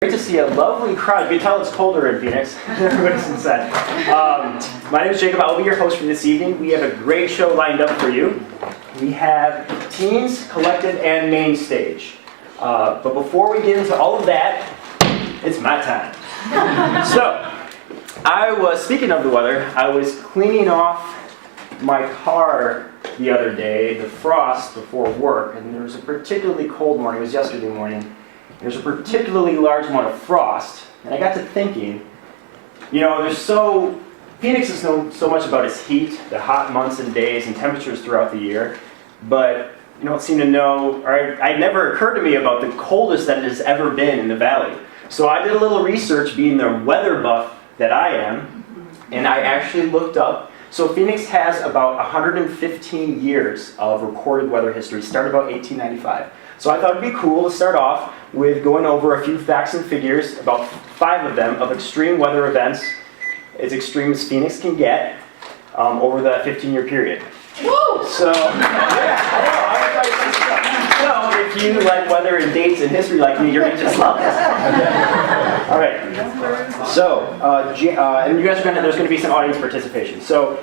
Great to see a lovely crowd. You can tell it's colder in Phoenix. Everybody's inside. My name is Jacob. I'll be your host for this evening. We have a great show lined up for you. We have Teens, Collective, and Main Stage. But before we get into all of that, it's my time. So, speaking of the weather, I was cleaning off my car the other day, the frost before work, and there was a particularly cold morning. It was yesterday morning. There's a particularly large amount of frost, and I got to thinking, Phoenix is known so much about its heat, the hot months and days and temperatures throughout the year, but you don't seem to know, or it never occurred to me about the coldest that it has ever been in the valley. So I did a little research, being the weather buff that I am, and I actually looked up. So Phoenix has about 115 years of recorded weather history, started about 1895. So I thought it'd be cool to start off with going over a few facts and figures, about 5 of them, of extreme weather events, as extreme as Phoenix can get, over that 15-year period. Woo! So, So if you like weather and dates and history like me, you're going to just love this. All right. So, and you guys there's going to be some audience participation. So,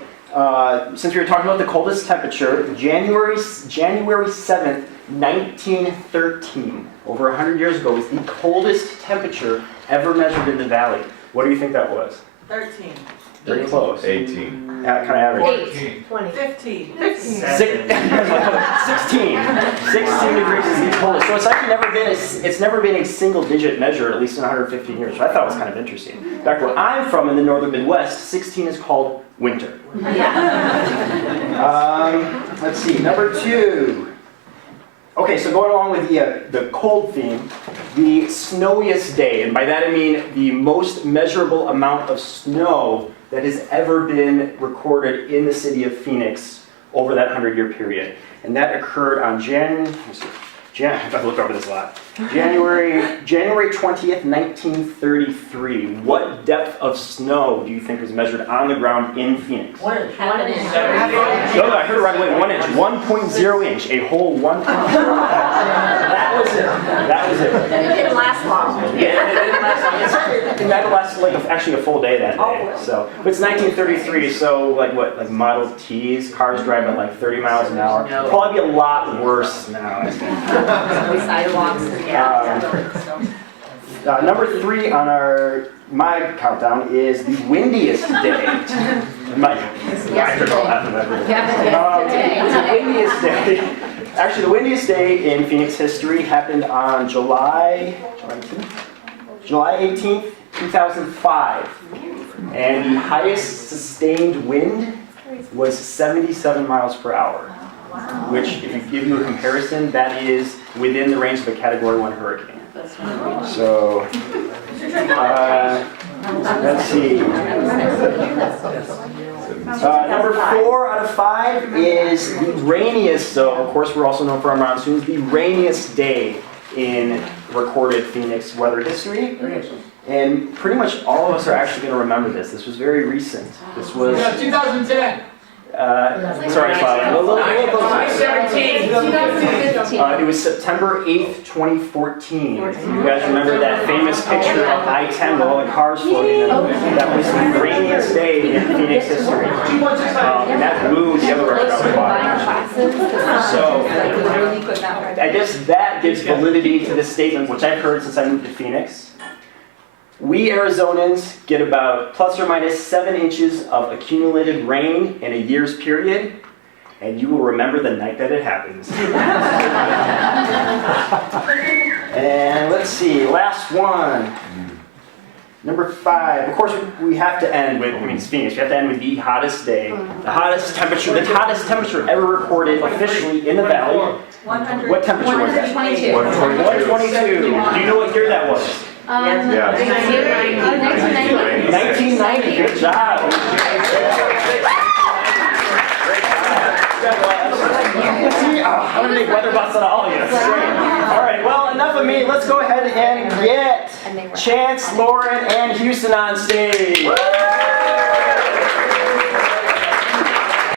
since we were talking about the coldest temperature, January 7th, 1913, over 100 years ago, was the coldest temperature ever measured in the valley. What do you think that was? 13. Very close. 18. Kind of average. 8. 20. 15. 16 degrees is the coldest. So it's actually never been a single-digit measure, at least in 115 years. So I thought it was kind of interesting. Back where I'm from, in the northern Midwest, 16 is called winter. Let's see, number 2. Okay, so going along with the cold theme, the snowiest day, and by that I mean the most measurable amount of snow that has ever been recorded in the city of Phoenix over that 100-year period. And that occurred on January 20th, 1933. What depth of snow do you think was measured on the ground in Phoenix? 1 inch. No, I heard it right away. 1 inch. 1.0 inch. A whole 1.0. That was it. It didn't last long. Yeah, it didn't last long. It might have lasted actually a full day that day. So, but it's 1933, so like Model Ts, cars drive at like 30 miles an hour. It'll probably be a lot worse now, I think. Sidewalks. Number 3 on my countdown is the windiest day. Windiest day. Actually, the windiest day in Phoenix history happened on July 18th, 2005. And the highest sustained wind was 77 miles per hour. Which, if you give you a comparison, that is within the range of a Category 1 hurricane. So, let's see. Number 4 out of 5 is the rainiest, so of course we're also known for our monsoons, the rainiest day in recorded Phoenix weather history. And pretty much all of us are actually going to remember this. This was very recent. This was 2010. Sorry, Father. 2017. It was September 8th, 2014. You guys remember that famous picture of I-10 with all the cars floating in? That was the rainiest day in Phoenix history. And that blew the other record out of the water. So, I guess that gives validity to this statement, which I've heard since I moved to Phoenix. We Arizonans get about plus or minus 7 inches of accumulated rain in a year's period, and you will remember the night that it happens. And let's see, last one. Number 5. Of course, we have to end with, it's Phoenix, we have to end with the hottest day. The hottest temperature ever recorded officially in the valley. 100. What temperature was that? 122. 122. Do you know what year that was? 1990. 1990, good job. I'm going to make weather buffs out of all of you. That's great. All right, well, enough of me. Let's go ahead and get Chance, Lauren, and Houston on stage.